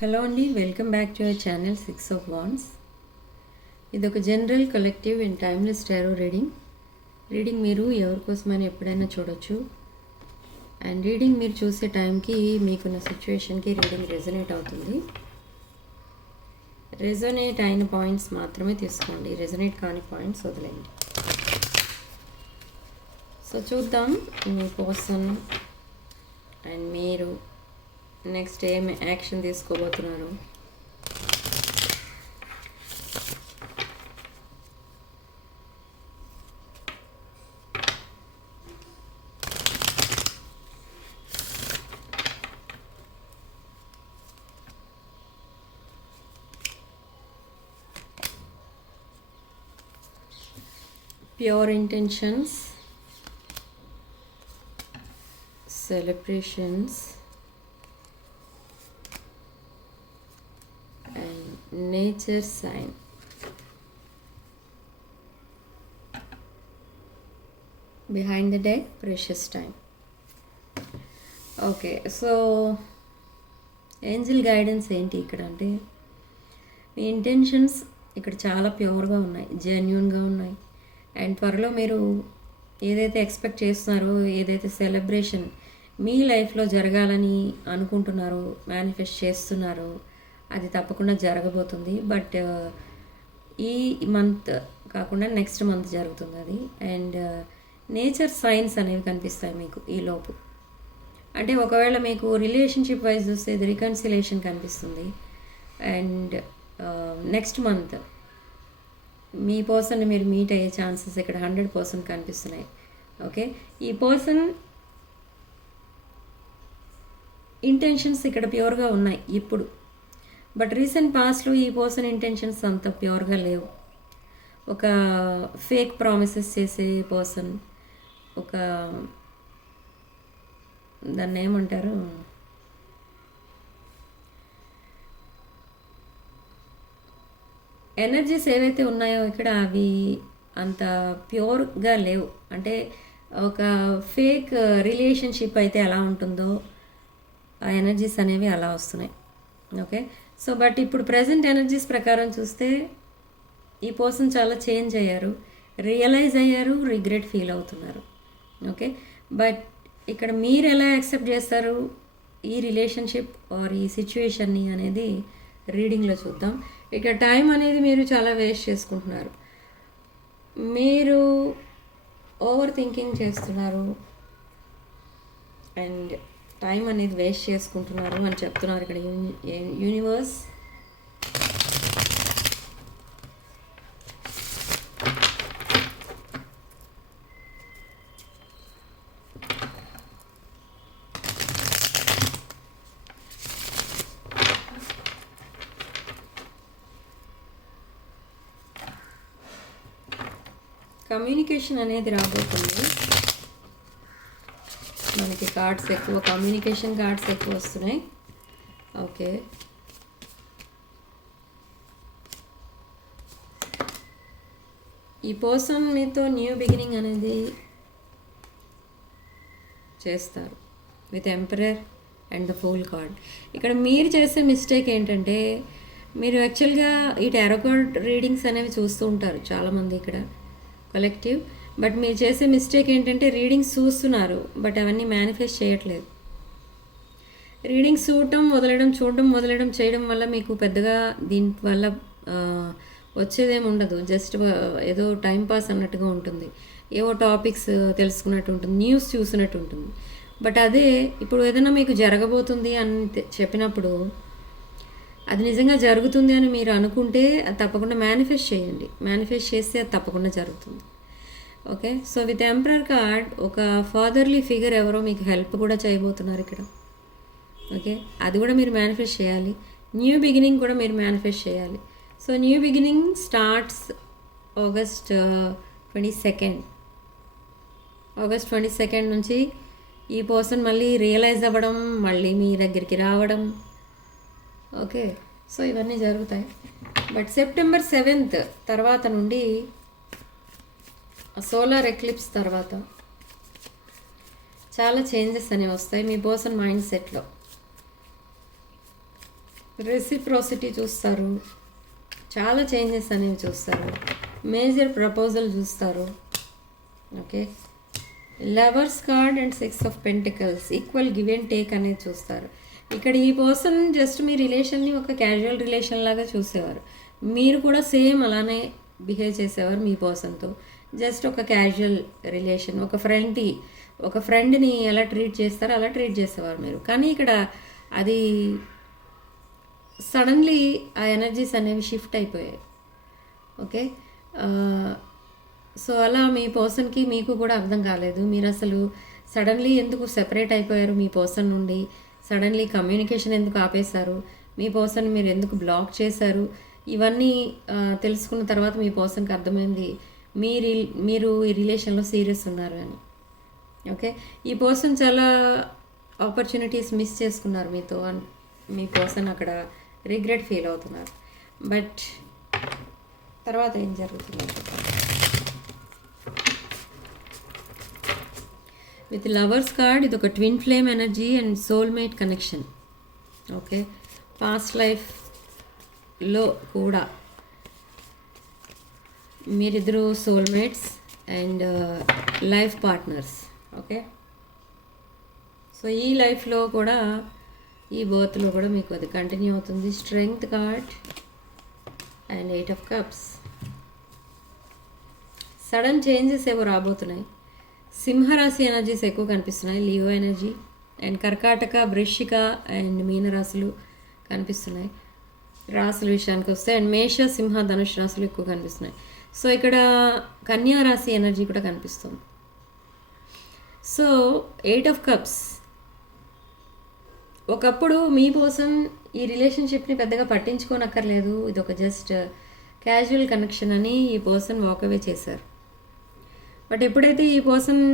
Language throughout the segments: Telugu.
హలో అండి welcome back to your channel six of wands ఇది ఒక general collective and timeless tarot reading reading మీరు ఎవరి కోసమైనా ఎప్పుడైనా చూడొచ్చు. అండ్ రీడింగ్ మీరు చూసే టైంకి మీకున్న సిచ్యువేషన్కి రీడింగ్ రెజొనేట్ అవుతుంది. రెజొనేట్ అయిన పాయింట్స్ మాత్రమే తీసుకోండి. రెజొనేట్ కాని పాయింట్స్ వదిలేయండి. సో చూద్దాం మీ పర్సన్ అండ్ మీరు నెక్స్ట్ ఏం యాక్షన్ తీసుకోబోతున్నారు? Pure intentions celebrations and nature sign behind the day precious time okay so angel guidance ఏంటి ఇక్కడ అంటే మీ ఇంటెన్షన్స్ ఇక్కడ చాలా ప్యూర్గా ఉన్నాయి జెన్యున్గా ఉన్నాయి. అండ్ త్వరలో మీరు ఏదైతే ఎక్స్పెక్ట్ చేస్తున్నారో ఏదైతే సెలబ్రేషన్ మీ లైఫ్లో జరగాలని అనుకుంటున్నారో మేనిఫెస్ట్ చేస్తున్నారో అది తప్పకుండా జరగబోతుంది. బట్ ఈ మంత్ కాకుండా నెక్స్ట్ మంత్ జరుగుతుంది అది. అండ్ నేచర్ సైన్స్ అనేవి కనిపిస్తాయి మీకు ఈ లోపు. అంటే ఒకవేళ మీకు రిలేషన్షిప్ వైజ్ చూస్తే ఇది రికన్సిలేషన్ కనిపిస్తుంది. అండ్ నెక్స్ట్ మంత్ మీ పర్సన్ మీరు మీట్ అయ్యే ఛాన్సెస్ ఇక్కడ హండ్రెడ్ పర్సెంట్ కనిపిస్తున్నాయి. ఓకే? ఈ పర్సన్ ఇంటెన్షన్స్ ఇక్కడ ప్యూర్గా ఉన్నాయి ఇప్పుడు. బట్ రీసెంట్ పాస్ట్లో ఈ పర్సన్ ఇంటెన్షన్స్ అంత ప్యూర్గా లేవు. ఒక ఫేక్ ప్రామిసెస్ చేసే పర్సన్ ఒక దాన్ని ఏమంటారు? ఎనర్జీస్ ఏవైతే ఉన్నాయో ఇక్కడ అవి అంత ప్యూర్గా లేవు. అంటే ఒక ఫేక్ రిలేషన్షిప్ అయితే ఎలా ఉంటుందో ఆ ఎనర్జీస్ అనేవి అలా వస్తున్నాయి. ఓకే సో బట్ ఇప్పుడు ప్రజెంట్ ఎనర్జీస్ ప్రకారం చూస్తే ఈ పర్సన్ చాలా చేంజ్ అయ్యారు. రియలైజ్ అయ్యారు రిగ్రెట్ ఫీల్ అవుతున్నారు. ఓకే? బట్ ఇక్కడ మీరు ఎలా యాక్సెప్ట్ చేస్తారు ఈ రిలేషన్షిప్ ఆర్ ఈ సిచ్యువేషన్ని అనేది రీడింగ్లో చూద్దాం. ఇక్కడ టైం అనేది మీరు చాలా వేస్ట్ చేసుకుంటున్నారు. మీరు ఓవర్ థింకింగ్ చేస్తున్నారు. అండ్ టైం అనేది వేస్ట్ చేసుకుంటున్నారు అని చెప్తున్నారు ఇక్కడ యూనివర్స్ కమ్యూనికేషన్ అనేది రాబోతుంది. మనకి కార్డ్స్ ఎక్కువ కమ్యూనికేషన్ కార్డ్స్ ఎక్కువ వస్తున్నాయి. ఓకే. ఈ పర్సన్ మీతో న్యూ బిగినింగ్ అనేది చేస్తారు. With emperor and the fool card. ఇక్కడ మీరు చేసే మిస్టేక్ ఏంటంటే మీరు యాక్చువల్గా ఈ టారో కార్డ్ రీడింగ్స్ అనేవి చూస్తూ ఉంటారు చాలామంది ఇక్కడ. కలెక్టివ్. బట్ మీరు చేసే మిస్టేక్ ఏంటంటే రీడింగ్స్ చూస్తున్నారు బట్ అవన్నీ మేనిఫెస్ట్ చేయట్లేదు. రీడింగ్స్ చూడటం వదలడం చూడడం వదలడం చేయడం వల్ల మీకు పెద్దగా దీని వల్ల వచ్చేదేమి ఉండదు. జస్ట్ ఏదో టైం పాస్ అన్నట్టుగా ఉంటుంది. ఏవో టాపిక్స్ తెలుసుకున్నట్టు ఉంటుంది న్యూస్ చూసినట్టు ఉంటుంది. బట్ అదే ఇప్పుడు ఏదైనా మీకు జరగబోతుంది అని చెప్పినప్పుడు అది నిజంగా జరుగుతుంది అని మీరు అనుకుంటే అది తప్పకుండా మేనిఫెస్ట్ చేయండి. మేనిఫెస్ట్ చేస్తే అది తప్పకుండా జరుగుతుంది. Okay so with emperor card ఒక ఫాదర్లీ ఫిగర్ ఎవరో మీకు హెల్ప్ కూడా చేయబోతున్నారు ఇక్కడ. ఓకే అది కూడా మీరు మేనిఫెస్ట్ చేయాలి. న్యూ బిగినింగ్ కూడా మీరు మేనిఫెస్ట్ చేయాలి. So new beginning starts August twenty second August twenty second నుంచి ఈ పర్సన్ మళ్ళీ రియలైజ్ అవ్వడం మళ్ళీ మీ దగ్గరికి రావడం. ఓకే సో ఇవన్నీ జరుగుతాయి. బట్ సెప్టెంబర్ సెవెంత్ తర్వాత నుండి సోలార్ ఎక్లిప్స్ తర్వాత చాలా చేంజెస్ అనేవి వస్తాయి మీ పర్సన్ మైండ్ సెట్లో. రెసిప్రోసిటీ చూస్తారు. చాలా చేంజెస్ అనేవి చూస్తారు. మేజర్ ప్రపోజల్ చూస్తారు. Okay lovers card and six of pentacles equal give and take అనేది చూస్తారు. ఇక్కడ ఈ పర్సన్ జస్ట్ మీ రిలేషన్ని ఒక క్యాజువల్ రిలేషన్ లాగా చూసేవారు. మీరు కూడా సేమ్ అలానే బిహేవ్ చేసేవారు మీ పర్సన్తో జస్ట్ ఒక క్యాజువల్ రిలేషన్ ఒక ఫ్రెండ్ ఒక ఫ్రెండ్ని ఎలా ట్రీట్ చేస్తారో అలా ట్రీట్ చేసేవారు మీరు. కానీ ఇక్కడ అది సడన్లీ ఆ ఎనర్జీస్ అనేవి షిఫ్ట్ అయిపోయాయి. ఓకే? సో అలా మీ పర్సన్కి మీకు కూడా అర్థం కాలేదు. మీరు అసలు సడన్లీ ఎందుకు సెపరేట్ అయిపోయారు మీ పర్సన్ నుండి? సడన్లీ కమ్యూనికేషన్ ఎందుకు ఆపేశారు? మీ పర్సన్ మీరు ఎందుకు బ్లాక్ చేశారు? ఇవన్నీ తెలుసుకున్న తర్వాత మీ పర్సన్కి అర్థమైంది. మీ మీరు ఈ రిలేషన్లో సీరియస్ ఉన్నారు అని. ఓకే? ఈ పర్సన్ చాలా ఆపర్చునిటీస్ మిస్ చేసుకున్నారు మీతో మీ పర్సన్ అక్కడ రిగ్రెట్ ఫీల్ అవుతున్నారు. బట్ తర్వాత ఏం జరుగుతుంది? విత్ లవర్స్ కార్డ్ ఇది ఒక twin flame energy and soulmate connection. Okay? Past లైఫ్లో కూడా మీరిద్దరు soulmates and life partners okay so ఈ లైఫ్లో కూడా ఈ బర్త్లో కూడా మీకు అది కంటిన్యూ అవుతుంది. Strength card and eight of cups sudden changes ఏవో రాబోతున్నాయి. సింహరాశి ఎనర్జీస్ ఎక్కువ కనిపిస్తున్నాయి. లియో ఎనర్జీ అండ్ కర్కాటక వృశ్చిక అండ్ మీనరాశులు కనిపిస్తున్నాయి. రాసుల విషయానికి వస్తే అండ్ మేష సింహ ధనుష్ రాశులు ఎక్కువ కనిపిస్తున్నాయి. సో ఇక్కడ కన్యా రాశి ఎనర్జీ కూడా కనిపిస్తుంది. సో ఎయిట్ ఆఫ్ కప్స్ ఒకప్పుడు మీ కోసం ఈ రిలేషన్షిప్ని పెద్దగా పట్టించుకోనక్కర్లేదు. ఇది ఒక జస్ట్ క్యాజువల్ కనెక్షన్ అని ఈ పర్సన్ వాకవే చేశారు. బట్ ఎప్పుడైతే ఈ పర్సన్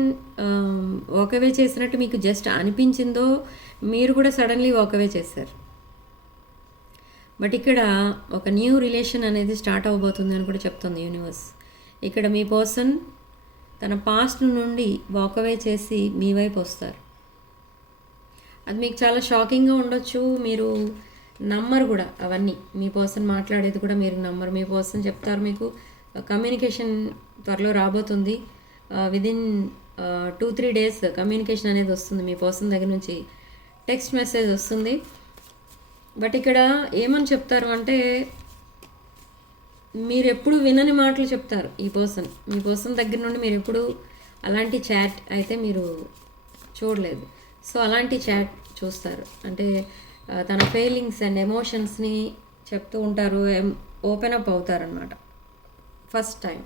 వాకవే um, చేసినట్టు మీకు జస్ట్ అనిపించిందో మీరు కూడా సడన్లీ వాకవే చేశారు. బట్ ఇక్కడ ఒక న్యూ రిలేషన్ అనేది స్టార్ట్ అవబోతుంది అని కూడా చెప్తుంది యూనివర్స్. ఇక్కడ మీ పర్సన్ తన పాస్ట్ నుండి వాకవే చేసి మీ వైపు వస్తారు. అది మీకు చాలా షాకింగ్గా ఉండొచ్చు. మీరు నమ్మరు కూడా అవన్నీ. మీ పర్సన్ మాట్లాడేది కూడా మీరు నమ్మరు. మీ పర్సన్ చెప్తారు మీకు కమ్యూనికేషన్ త్వరలో రాబోతుంది. Within two three days communication అనేది వస్తుంది. మీ పర్సన్ దగ్గర నుంచి టెక్స్ట్ మెసేజ్ వస్తుంది. బట్ ఇక్కడ ఏమని చెప్తారు అంటే మీరు ఎప్పుడు వినని మాటలు చెప్తారు ఈ పర్సన్. మీ పర్సన్ దగ్గర నుండి మీరు ఎప్పుడు అలాంటి చాట్ అయితే మీరు చూడలేదు. సో అలాంటి చాట్ చూస్తారు. అంటే తన ఫీలింగ్స్ అండ్ ఎమోషన్స్ని చెప్తూ ఉంటారు ఓపెన్ అప్ అవుతారనమాట ఫస్ట్ టైం.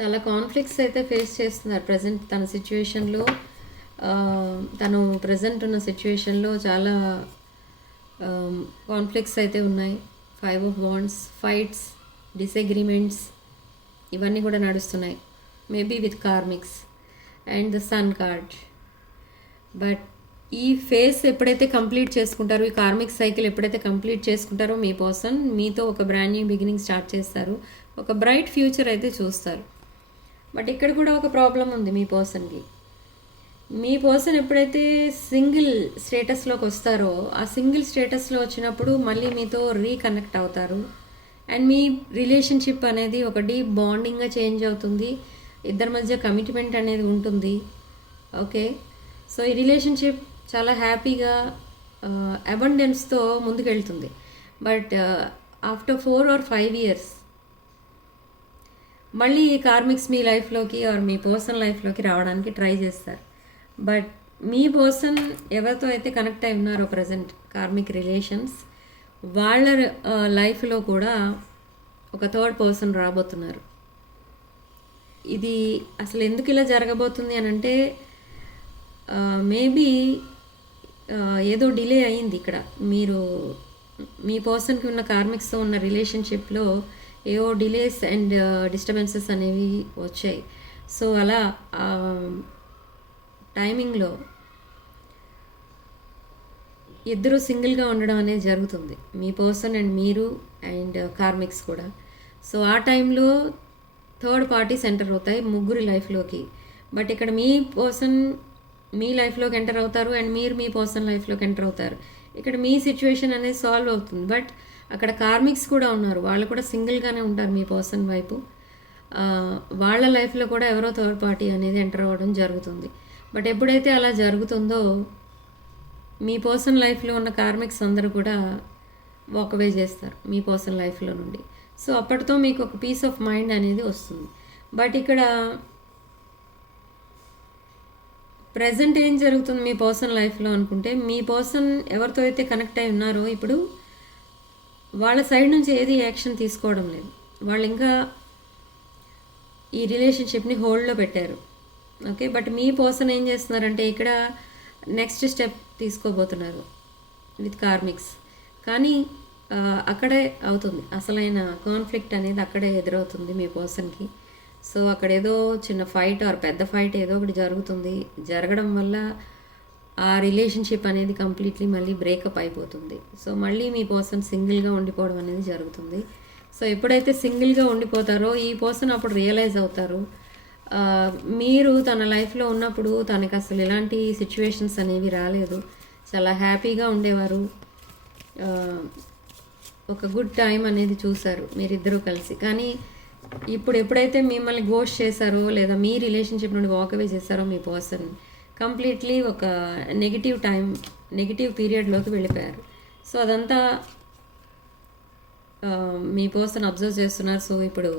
చాలా కాన్ఫ్లిక్ట్స్ అయితే ఫేస్ చేస్తున్నారు ప్రజెంట్ తన సిచ్యువేషన్లో తను ప్రజెంట్ ఉన్న సిచ్యువేషన్లో చాలా కాన్ఫ్లిక్ట్స్ అయితే ఉన్నాయి. Five of wands fights disagreements ఇవన్నీ కూడా నడుస్తున్నాయి. Maybe with karmics and the sun card but ఈ ఫేస్ ఎప్పుడైతే కంప్లీట్ చేసుకుంటారో ఈ కార్మిక్ సైకిల్ ఎప్పుడైతే కంప్లీట్ చేసుకుంటారో మీ పర్సన్ మీతో ఒక బ్రాండ్ న్యూ బిగినింగ్ స్టార్ట్ చేస్తారు. ఒక బ్రైట్ ఫ్యూచర్ అయితే చూస్తారు. బట్ ఇక్కడ కూడా ఒక ప్రాబ్లం ఉంది మీ పర్సన్కి. మీ పర్సన్ ఎప్పుడైతే సింగిల్ స్టేటస్లోకి వస్తారో ఆ సింగిల్ స్టేటస్లో వచ్చినప్పుడు మళ్ళీ మీతో రీకనెక్ట్ అవుతారు. అండ్ మీ రిలేషన్షిప్ అనేది ఒక డీప్ బాండింగ్గా చేంజ్ అవుతుంది. ఇద్దరి మధ్య కమిట్మెంట్ అనేది ఉంటుంది. ఓకే? సో ఈ రిలేషన్షిప్ చాలా హ్యాపీగా అబండెన్స్తో ముందుకెళ్తుంది. But after four or five years మళ్ళీ ఈ కార్మిక్స్ మీ లైఫ్లోకి ఆర్ మీ పర్సనల్ లైఫ్లోకి రావడానికి ట్రై చేస్తారు. బట్ మీ పర్సన్ ఎవరితో అయితే కనెక్ట్ అయి ఉన్నారో ప్రజెంట్ కార్మిక్ రిలేషన్స్ వాళ్ళ లైఫ్లో కూడా ఒక థర్డ్ పర్సన్ రాబోతున్నారు. ఇది అసలు ఎందుకు ఇలా జరగబోతుంది అని అంటే మేబీ ఏదో డిలే అయింది ఇక్కడ. మీరు మీ పర్సన్కి ఉన్న కార్మిక్స్తో ఉన్న రిలేషన్షిప్లో ఏవో డిలేస్ అండ్ డిస్టర్బెన్సెస్ అనేవి వచ్చాయి. సో అలా టైమింగ్లో ఇద్దరు సింగిల్గా ఉండడం అనేది జరుగుతుంది. మీ పర్సన్ అండ్ మీరు అండ్ కార్మిక్స్ కూడా. సో ఆ టైంలో థర్డ్ పార్టీస్ ఎంటర్ అవుతాయి ముగ్గురి లైఫ్లోకి. బట్ ఇక్కడ మీ పర్సన్ మీ లైఫ్లోకి ఎంటర్ అవుతారు అండ్ మీరు మీ పర్సన్ లైఫ్లోకి ఎంటర్ అవుతారు. ఇక్కడ మీ సిచ్యువేషన్ అనేది సాల్వ్ అవుతుంది. బట్ అక్కడ కార్మిక్స్ కూడా ఉన్నారు. వాళ్ళు కూడా సింగిల్గానే ఉంటారు మీ పర్సన్ వైపు. వాళ్ళ లైఫ్లో కూడా ఎవరో థర్డ్ పార్టీ అనేది ఎంటర్ అవ్వడం జరుగుతుంది. బట్ ఎప్పుడైతే అలా జరుగుతుందో మీ పర్సన్ లైఫ్లో ఉన్న కార్మిక్స్ అందరూ కూడా వాక్ అవే చేస్తారు మీ పర్సన్ లైఫ్లో నుండి. సో అప్పటితో మీకు ఒక పీస్ ఆఫ్ మైండ్ అనేది వస్తుంది. బట్ ఇక్కడ ప్రజెంట్ ఏం జరుగుతుంది మీ పర్సన్ లైఫ్లో అనుకుంటే మీ పర్సన్ ఎవరితో అయితే కనెక్ట్ అయి ఉన్నారో ఇప్పుడు వాళ్ళ సైడ్ నుంచి ఏది యాక్షన్ తీసుకోవడం లేదు. వాళ్ళు ఇంకా ఈ రిలేషన్షిప్ని హోల్డ్లో పెట్టారు. ఓకే? బట్ మీ పర్సన్ ఏం చేస్తున్నారంటే ఇక్కడ నెక్స్ట్ స్టెప్ తీసుకోబోతున్నారు విత్ కార్మిక్స్. కానీ అక్కడే అవుతుంది. అసలైన కాన్ఫ్లిక్ట్ అనేది అక్కడే ఎదురవుతుంది మీ పర్సన్కి. సో అక్కడ ఏదో చిన్న ఫైట్ ఆర్ పెద్ద ఫైట్ ఏదో ఒకటి జరుగుతుంది. జరగడం వల్ల ఆ రిలేషన్షిప్ అనేది కంప్లీట్లీ మళ్ళీ బ్రేకప్ అయిపోతుంది. సో మళ్ళీ మీ పర్సన్ సింగిల్గా ఉండిపోవడం అనేది జరుగుతుంది. సో ఎప్పుడైతే సింగిల్గా ఉండిపోతారో ఈ పర్సన్ అప్పుడు రియలైజ్ అవుతారు. మీరు తన లైఫ్లో ఉన్నప్పుడు తనకి అసలు ఎలాంటి సిచ్యువేషన్స్ అనేవి రాలేదు. చాలా హ్యాపీగా ఉండేవారు. ఒక గుడ్ టైం అనేది చూశారు మీరిద్దరూ కలిసి. కానీ ఇప్పుడు ఎప్పుడైతే మిమ్మల్ని గోష్ చేశారో లేదా మీ రిలేషన్షిప్ నుండి వాక్ అవే చేశారో మీ పర్సన్ కంప్లీట్లీ ఒక నెగిటివ్ టైం నెగిటివ్ పీరియడ్లోకి వెళ్ళిపోయారు. సో అదంతా మీ పర్సన్ అబ్జర్వ్ చేస్తున్నారు. సో ఇప్పుడు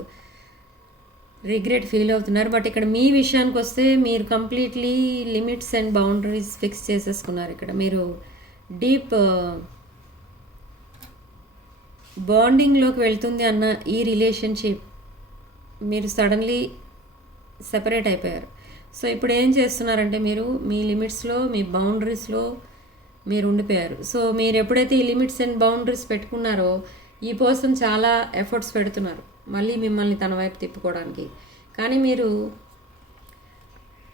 రిగ్రెట్ ఫీల్ అవుతున్నారు. బట్ ఇక్కడ మీ విషయానికి వస్తే మీరు completely limits and boundaries fix చేసేసుకున్నారు ఇక్కడ. మీరు డీప్ బాండింగ్లోకి వెళ్తుంది అన్న ఈ రిలేషన్షిప్ మీరు సడన్లీ సెపరేట్ అయిపోయారు. సో ఇప్పుడు ఏం చేస్తున్నారంటే మీరు మీ లిమిట్స్లో మీ బౌండరీస్లో మీరు ఉండిపోయారు. సో మీరు ఎప్పుడైతే ఈ లిమిట్స్ అండ్ బౌండరీస్ పెట్టుకున్నారో ఈ పర్సన్ చాలా ఎఫర్ట్స్ పెడుతున్నారు మళ్ళీ మిమ్మల్ని తన వైపు తిప్పుకోవడానికి. కానీ మీరు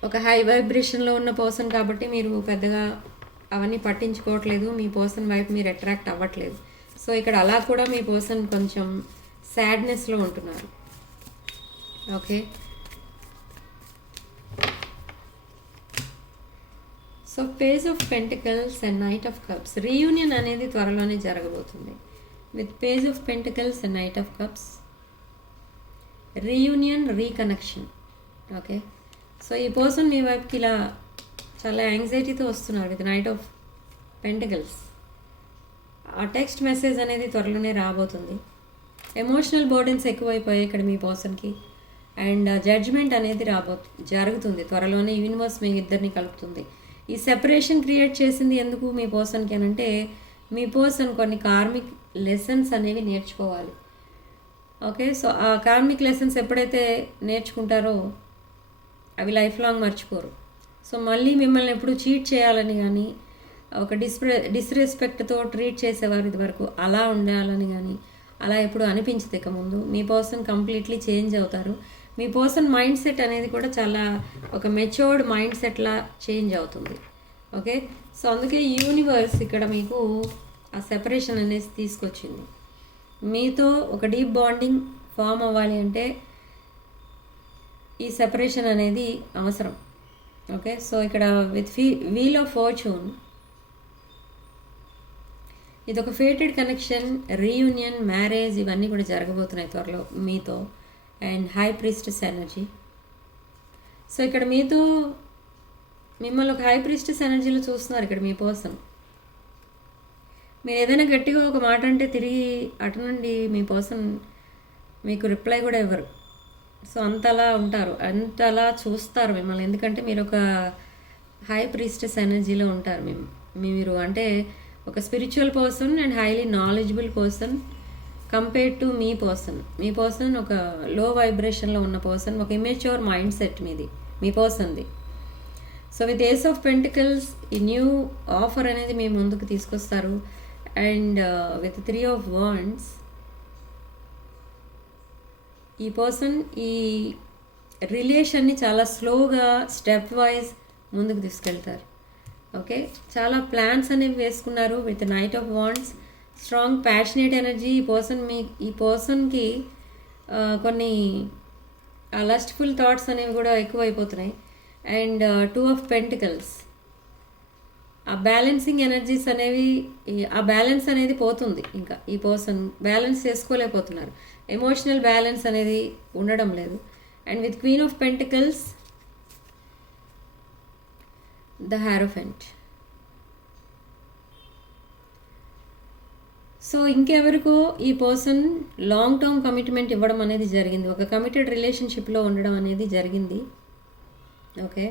ఒక హై వైబ్రేషన్లో ఉన్న పర్సన్ కాబట్టి మీరు పెద్దగా అవన్నీ పట్టించుకోవట్లేదు మీ పర్సన్ వైపు మీరు అట్రాక్ట్ అవ్వట్లేదు. సో ఇక్కడ అలా కూడా మీ పర్సన్ కొంచెం సాడ్నెస్లో ఉంటున్నారు. Okay? So page of pentacles and knight of cups reunion అనేది త్వరలోనే జరగబోతుంది. With page of pentacles and knight of cups reunion reconnection okay so ఈ పర్సన్ మీ వైపుకి ఇలా చాలా యాంగ్జైటీతో వస్తున్నారు విత్ నైట్ ఆఫ్ పెంటికల్స్ ఆ టెక్స్ట్ మెసేజ్ అనేది త్వరలోనే రాబోతుంది. ఎమోషనల్ బర్డెన్స్ ఎక్కువైపోయాయి ఇక్కడ మీ పర్సన్కి అండ్ జడ్జ్మెంట్ అనేది రాబో జరుగుతుంది. త్వరలోనే యూనివర్స్ మీ ఇద్దరిని కలుపుతుంది. ఈ సెపరేషన్ క్రియేట్ చేసింది ఎందుకు మీ పర్సన్కి అని అంటే మీ పర్సన్ కొన్ని కార్మిక్ లెసన్స్ అనేవి నేర్చుకోవాలి. ఓకే సో ఆ కార్మిక్ లెసన్స్ ఎప్పుడైతే నేర్చుకుంటారో అవి లైఫ్ లాంగ్ మర్చిపోరు. సో మళ్ళీ మిమ్మల్ని ఎప్పుడు చీట్ చేయాలని కానీ ఒక డిస్ప్రె డిస్రెస్పెక్ట్తో ట్రీట్ చేసేవారు ఇదివరకు అలా ఉండాలని కానీ అలా ఎప్పుడు అనిపించదు ఇక ముందు. మీ పర్సన్ కంప్లీట్లీ చేంజ్ అవుతారు. మీ పర్సన్ మైండ్ సెట్ అనేది కూడా చాలా ఒక మెచ్యూర్డ్ మైండ్ సెట్లా చేంజ్ అవుతుంది. ఓకే? సో అందుకే యూనివర్స్ ఇక్కడ మీకు ఆ సెపరేషన్ అనేది తీసుకొచ్చింది. మీతో ఒక డీప్ బాండింగ్ ఫామ్ అవ్వాలి అంటే ఈ సెపరేషన్ అనేది అవసరం. ఓకే? సో ఇక్కడ విత్ ఫీ వీల్ ఆఫ్ ఫార్చ్యూన్ ఇది ఒక ఫేటెడ్ కనెక్షన్ రీయూనియన్ మ్యారేజ్ ఇవన్నీ కూడా జరగబోతున్నాయి త్వరలో మీతో. And high priestess energy. So ఇక్కడ మీతో మిమ్మల్ని ఒక హై ప్రిస్టెస్ ఎనర్జీలో చూస్తున్నారు ఇక్కడ మీ పర్సన్. మీరు ఏదైనా గట్టిగా ఒక మాట అంటే తిరిగి అటు నుండి మీ పర్సన్ మీకు రిప్లై కూడా ఇవ్వరు. సో అంతలా ఉంటారు. అంతలా చూస్తారు మిమ్మల్ని. ఎందుకంటే మీరు ఒక హై ప్రీస్టెస్ ఎనర్జీలో ఉంటారు మేము మీరు. అంటే ఒక spiritual person and highly knowledgeable person compare to me person మీ పర్సన్ ఒక లో వైబ్రేషన్లో ఉన్న పర్సన్ ఒక ఇమేచ్యూర్ మైండ్ సెట్ మీది. మీ పర్సన్ది so with ace of pentacles ఈ న్యూ ఆఫర్ అనేది మీ ముందుకు తీసుకొస్తారు. And with three of wands ఈ పర్సన్ ఈ రిలేషన్ని చాలా స్లోగా స్టెప్ వైజ్ ముందుకు తీసుకెళ్తారు. ఓకే చాలా ప్లాన్స్ అనేవి వేసుకున్నారు with knight of wands strong passionate energy ఈ పర్సన్ మీ ఈ పర్సన్కి కొన్ని లస్ట్ఫుల్ థాట్స్ అనేవి కూడా ఎక్కువైపోతున్నాయి. And two of pentacles. ఆ బ్యాలెన్సింగ్ ఎనర్జీస్ అనేవి ఆ బ్యాలెన్స్ అనేది పోతుంది ఇంకా ఈ పర్సన్. బ్యాలెన్స్ చేసుకోలేకపోతున్నారు. ఎమోషనల్ బ్యాలెన్స్ అనేది ఉండడం లేదు. And with queen of pentacles the hierophant so ఇంకెవరికో ఈ పర్సన్ లాంగ్ టర్మ్ కమిట్మెంట్ ఇవ్వడం అనేది జరిగింది. ఒక కమిటెడ్ రిలేషన్షిప్లో ఉండడం అనేది జరిగింది. Okay?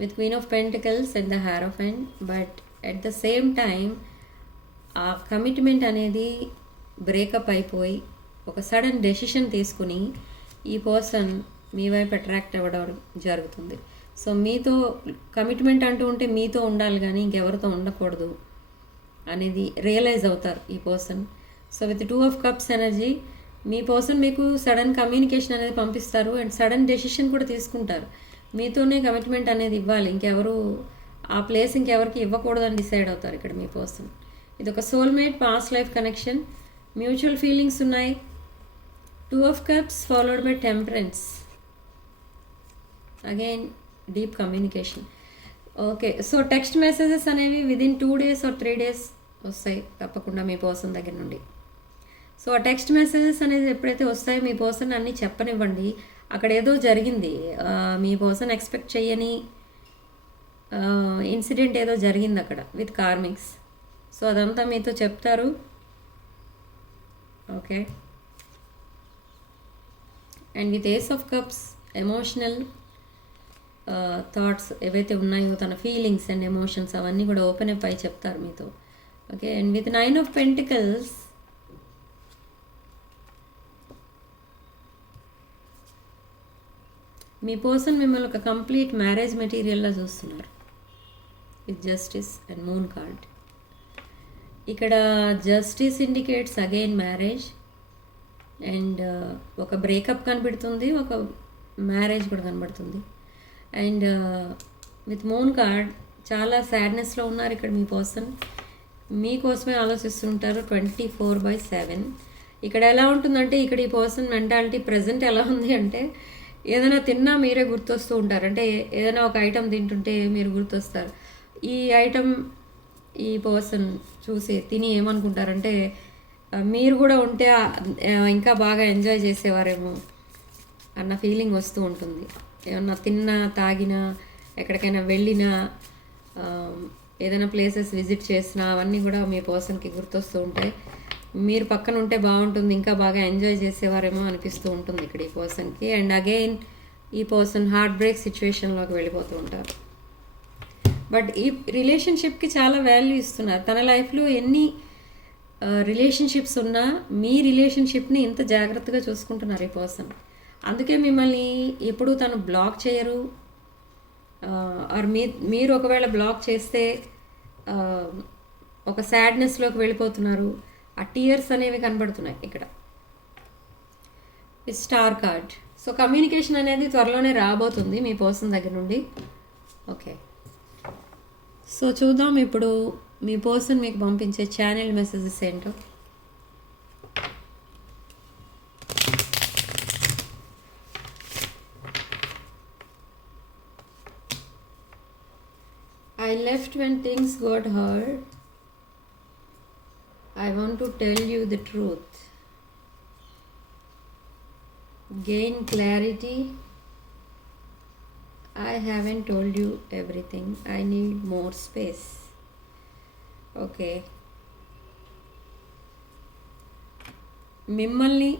With queen of pentacles and the hierophant but at the same time ఆ కమిట్మెంట్ అనేది బ్రేకప్ అయిపోయి ఒక సడన్ డెసిషన్ తీసుకుని ఈ పర్సన్ మీ వైపు అట్రాక్ట్ అవ్వడం జరుగుతుంది. సో మీతో కమిట్మెంట్ అంటూ ఉంటే మీతో ఉండాలి కానీ ఇంకెవరితో ఉండకూడదు. అనేది రియలైజ్ అవుతారు ఈ person so with two of cups energy me person మీకు సడన్ కమ్యూనికేషన్ అనేది పంపిస్తారు అండ్ సడన్ డెసిషన్ కూడా తీసుకుంటారు. మీతోనే కమిట్మెంట్ అనేది ఇవ్వాలి. ఇంకెవరు ఆ ప్లేస్ ఇంకెవరికి ఇవ్వకూడదని డిసైడ్ అవుతారు ఇక్కడ మీ పర్సన్ ఇది ఒక soulmate past life connection mutual feelings ఉన్నాయి. Two of cups followed by temperance again deep communication okay so text messages అనేవి within two days or three days వస్తాయి తప్పకుండా మీ పర్సన్ దగ్గర నుండి. సో ఆ టెక్స్ట్ మెసేజెస్ అనేది ఎప్పుడైతే వస్తాయో మీ పర్సన్ అన్నీ చెప్పనివ్వండి. అక్కడ ఏదో జరిగింది. మీ పర్సన్ ఎక్స్పెక్ట్ చేయని ఇన్సిడెంట్ ఏదో జరిగింది అక్కడ విత్ కార్మిక్స్. సో అదంతా మీతో చెప్తారు. Okay. And with ace of cups emotional thoughts ఏవైతే ఉన్నాయో తన ఫీలింగ్స్ అండ్ ఎమోషన్స్ అవన్నీ కూడా ఓపెన్ అప్ అయి చెప్తారు మీతో. Okay and with nine of pentacles మీ పర్సన్ మిమ్మల్ని ఒక కంప్లీట్ మ్యారేజ్ మెటీరియల్లా చూస్తున్నారు. With justice and moon card ఇక్కడ justice indicates again marriage and ఒక బ్రేకప్ కనబడుతుంది ఒక మ్యారేజ్ కూడా కనబడుతుంది. అండ్ విత్ మూన్ కార్డ్ చాలా సాడ్నెస్లో ఉన్నారు ఇక్కడ మీ పర్సన్ మీకోసమే ఆలోచిస్తుంటారు ట్వంటీ ఫోర్ బై సెవెన్. ఇక్కడ ఎలా ఉంటుందంటే ఇక్కడ ఈ పర్సన్ మెంటాలిటీ ప్రజెంట్ ఎలా ఉంది అంటే ఏదైనా తిన్నా మీరే గుర్తొస్తూ ఉంటారు. అంటే ఏదైనా ఒక ఐటెం తింటుంటే మీరు గుర్తొస్తారు. ఈ ఐటెం ఈ పర్సన్ చూసి తిని ఏమనుకుంటారంటే మీరు కూడా ఉంటే ఇంకా బాగా ఎంజాయ్ చేసేవారేమో అన్న ఫీలింగ్ వస్తూ ఉంటుంది. ఏమన్నా తిన్నా తాగినా ఎక్కడికైనా వెళ్ళినా ఏదైనా ప్లేసెస్ విజిట్ చేసినా అవన్నీ కూడా మీ పర్సన్కి గుర్తొస్తూ ఉంటాయి. మీరు పక్కన ఉంటే బాగుంటుంది ఇంకా బాగా ఎంజాయ్ చేసేవారేమో అనిపిస్తూ ఉంటుంది ఇక్కడ ఈ పర్సన్కి అండ్ అగైన్ ఈ పర్సన్ హార్ట్ బ్రేక్ సిచ్యువేషన్లోకి వెళ్ళిపోతూ ఉంటారు. బట్ ఈ రిలేషన్షిప్కి చాలా వాల్యూ ఇస్తున్నారు. తన లైఫ్లో ఎన్ని రిలేషన్షిప్స్ ఉన్నా మీ రిలేషన్షిప్ని ఇంత జాగ్రత్తగా చూసుకుంటున్నారు ఈ పర్సన్ అందుకే మిమ్మల్ని ఎప్పుడూ తను బ్లాక్ చేయరు ఆర్ మీ మీరు ఒకవేళ బ్లాక్ చేస్తే ఒక సాడ్నెస్లోకి వెళ్ళిపోతున్నారు ఆ టీయర్స్ అనేవి కనబడుతున్నాయి ఇక్కడ. స్టార్ కార్డ్ సో కమ్యూనికేషన్ అనేది త్వరలోనే రాబోతుంది మీ పర్సన్ దగ్గర నుండి. ఓకే సో చూద్దాం ఇప్పుడు మీ పర్సన్ మీకు పంపించే ఛానల్ మెసేజెస్ ఏంటో. I left when things got hard. I want to tell you the truth. Gain clarity. I haven't told you everything. I need more space. Okay. మిమ్మల్ని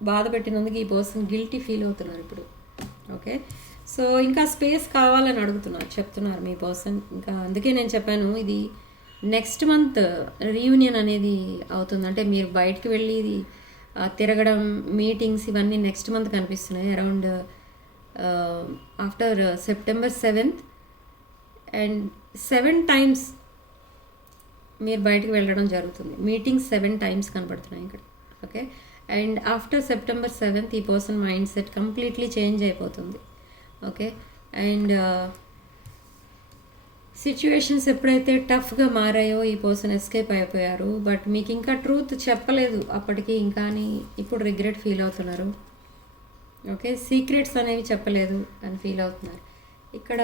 బాధ పెట్టినందుకు ఈ పర్సన్ గిల్టీ ఫీల్ అవుతున్నారు ఇప్పుడు ఓకే సో ఇంకా స్పేస్ కావాలని అడుగుతున్నారు చెప్తున్నారు మీ పర్సన్. ఇంకా అందుకే నేను చెప్పాను ఇది నెక్స్ట్ మంత్ రీయూనియన్ అనేది అవుతుంది. అంటే మీరు బయటకు వెళ్ళి ఇది తిరగడం మీటింగ్స్ ఇవన్నీ నెక్స్ట్ మంత్ కనిపిస్తున్నాయి around after September seventh. And seven times మీరు బయటికి వెళ్ళడం జరుగుతుంది. మీటింగ్స్ సెవెన్ టైమ్స్ కనబడుతున్నాయి ఇక్కడ okay? And after September seventh ఈ person mind set completely change అయిపోతుంది. ఓకే అండ్ సిచ్యువేషన్స్ ఎప్పుడైతే టఫ్గా మారాయో ఈ పర్సన్ ఎస్కేప్ అయిపోయారు బట్ మీకు ఇంకా ట్రూత్ చెప్పలేదు. అప్పటికి ఇంకా అని ఇప్పుడు రిగ్రెట్ ఫీల్ అవుతున్నారు. ఓకే సీక్రెట్స్ అనేవి చెప్పలేదు అని ఫీల్ అవుతున్నారు. ఇక్కడ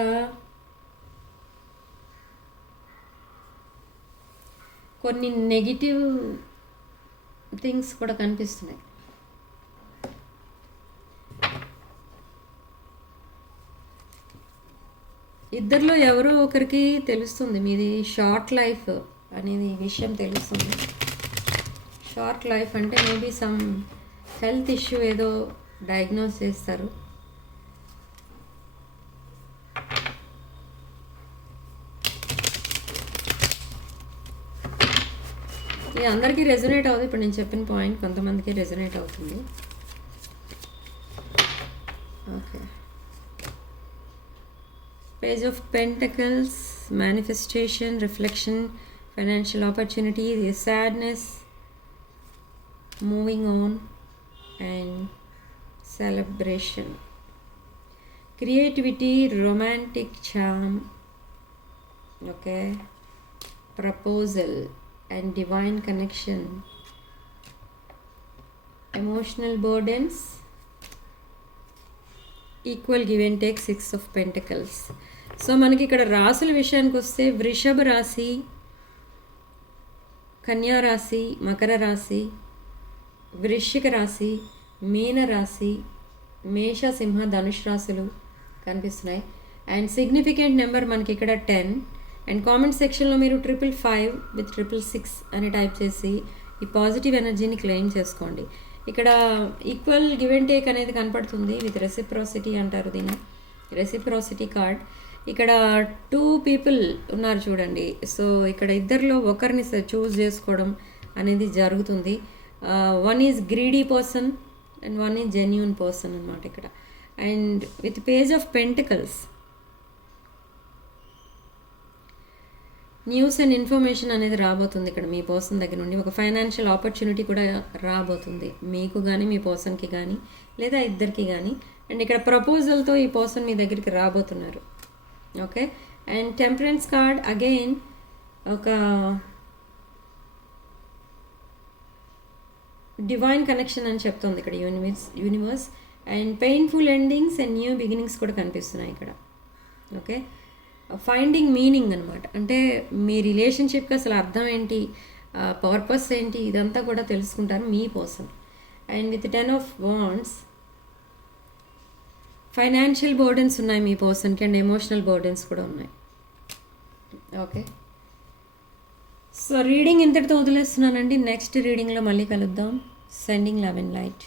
కొన్ని నెగిటివ్ థింగ్స్ కూడా కనిపిస్తున్నాయి. ఇద్దరిలో ఎవరో ఒకరికి తెలుస్తుంది. మీది షార్ట్ లైఫ్ అనేది విషయం తెలుస్తుంది. షార్ట్ లైఫ్ అంటే మేబీ సమ్ హెల్త్ ఇష్యూ ఏదో డయాగ్నోస్ చేస్తారు. ఇది అందరికీ రెజొనేట్ అవుతుంది ఇప్పుడు నేను చెప్పిన పాయింట్ కొంతమందికి రెజొనేట్ అవుతుంది. Okay Page of Pentacles, manifestation, reflection, financial opportunity, their sadness, moving on, and celebration. Creativity, romantic charm, okay, proposal, and divine connection. Emotional burdens, equal give and take, Six of Pentacles. So మనకి ఇక్కడ రాసుల విషయానికి వస్తే వృషభ రాశి కన్యా రాశి మకర రాశి వృశ్చిక రాశి మీన రాశి మేష సింహ ధనుష్ రాశులు కనిపిస్తున్నాయి. అండ్ సిగ్నిఫికెంట్ నెంబర్ మనకి ఇక్కడ టెన్. అండ్ కామెంట్ సెక్షన్లో మీరు triple five with triple six అని టైప్ చేసి ఈ పాజిటివ్ ఎనర్జీని క్లెయిమ్ చేసుకోండి. ఇక్కడ ఈక్వల్ గివ్ అండ్ టేక్ అనేది కనపడుతుంది విత్ రెసిప్రాసిటీ అంటారు దీన్ని. Reciprocity card. ఇక్కడ టూ పీపుల్ ఉన్నారు చూడండి. సో ఇక్కడ ఇద్దరిలో ఒకరిని చూస్ చేసుకోవడం అనేది జరుగుతుంది. One is greedy person and one is genuine person అనమాట ఇక్కడ. And with page of pentacles news and information అనేది రాబోతుంది ఇక్కడ మీ పర్సన్ దగ్గర నుండి. ఒక ఫైనాన్షియల్ ఆపర్చునిటీ కూడా రాబోతుంది. మీకు కానీ మీ పర్సన్కి కానీ లేదా ఇద్దరికి కానీ అండ్ ఇక్కడ ప్రపోజల్తో ఈ పర్సన్ మీ దగ్గరికి రాబోతున్నారు. Okay and temperance card again ఒక డివైన్ కనెక్షన్ అని చెప్తుంది ఇక్కడ universe universe and painful endings and new beginnings కూడా కనిపిస్తున్నాయి ఇక్కడ. ఓకే ఫైండింగ్ మీనింగ్ అనమాట అంటే మీ రిలేషన్షిప్కి అసలు అర్థం ఏంటి? పర్పస్ ఏంటి? ఇదంతా కూడా తెలుసుకుంటారు మీ కోసం and with ten of wands financial burdens ఉన్నాయి మీ పర్సన్కి అండ్ ఎమోషనల్ బర్డెన్స్ కూడా ఉన్నాయి. ఓకే సో రీడింగ్ ఇంతటితో వదిలేస్తున్నానండి. నెక్స్ట్ రీడింగ్లో మళ్ళీ కలుద్దాం. Sending love and light